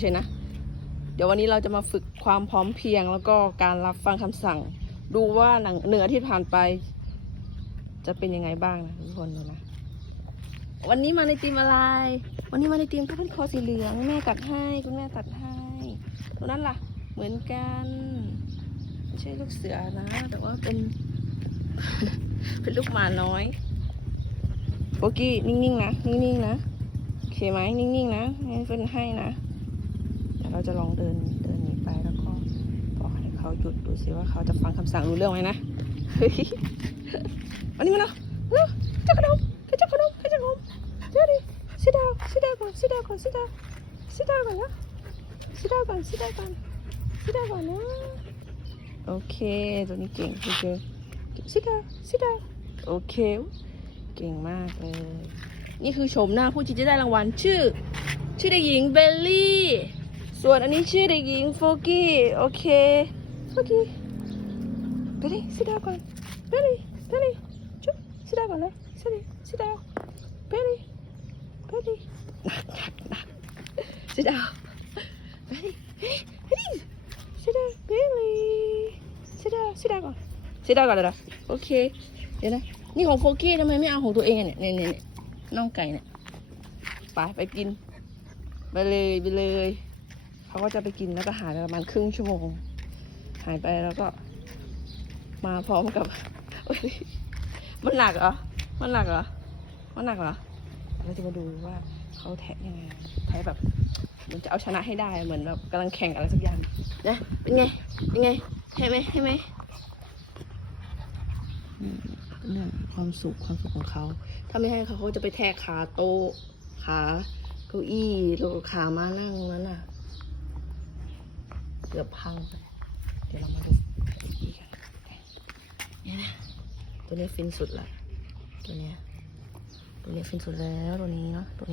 เฉยนะ เดี๋ยววันนี้เราจะมาฝึกความพร้อมเพียงแล้วก็การรับฟังคำสั่ง ดูว่าหนังเหนือที่ผ่านไป จะเป็นยังไงบ้างนะทุกคนดูนะ วันนี้มาในทีมอะไร วันนี้มาในทีมผ้าพันคอสีเหลืองแม่ตัดให้คุณแม่ตัดให้ตัวนั้นล่ะ เหมือนกันไม่ใช่ลูกเสือนะ แต่ว่าเป็น เป็นลูกหมาน้อยโบกี้นิ่งๆนะนิ่งๆนะโอเคไหมนิ่งๆนะให้เฟิร์นให้นะ เราจะลองเดินเดินหนีไปแล้วก็บอกให้เขาหยุดดูสิว่าเขาจะฟังคำสั่งรู้เรื่องไหมนะเฮ้ยวันนี้มาเนาะเนาะเจ้าขนมเจ้าขนมเจ้าขนมเดี๋ยวดิ sit down sit down ก่อน sit down ก่อน sit down sit down ก่อนนะ sit down ก่อน sit down ก่อน sit down ก่อนนะโอเคตัวนี้เก่งโอเค sit down sit down โอเค เก่งมากเลย นี่คือชมหน้าผู้ที่จะได้รางวัลชื่อ ชื่อเด็กหญิงเบลลี่ ส่วนอันนี้ชื่อเด็กหญิงโฟกี้โอเคโฟกี้เบลลี่ sit down ก่อนเบลลี่เบลลี่จุ๊บ sit down ก่อนเลย sit down sit down เบลลี่เลลี่หนักหนักหนัก sit down เลลี่เฮ้ยเฮ้ย sit down เบลลี่ sit down sit down ก่อน sit down ก่อนเลยเหรอโอเคเดี๋ยวนะนี่ของโฟกี้ทำไมไม่เอาของตัวเองเนี่ยเนี่ยเนี่ยเนี่ยน่องไก่เนี่ยไปไปกิน ไปเลยไปเลย เขาก็จะไปกินแล้วก็หายไปประมาณครึ่งชั่วโมง หายไปแล้วก็ มาพร้อมกับอุ๊ยมันหนักเหรอ มันหนักเหรอ มันหนักเหรอ เราจะมาดูว่าเขาแทะยังไง แทะแบบเหมันจะเอาชนะให้ได้ เหมือนแบบกำลังแข่งอะไรสักอย่างนะเป็นไง เป็นไง ให้ไหมให้ไหมอืมเนี่ยความสุขความสุขของเขา ถ้าไม่ให้เขาเขาจะไปแทะขาโต๊ะขาเก้าอี้หรือขามานั่งนั้นน่ะ เกือบพังไปเดี๋ยวเรามาดูกันตัวนี้ฟินสุดละตัวเนี้ยตัวนี้ฟินสุดแล้วตัวนี้เนาะตัว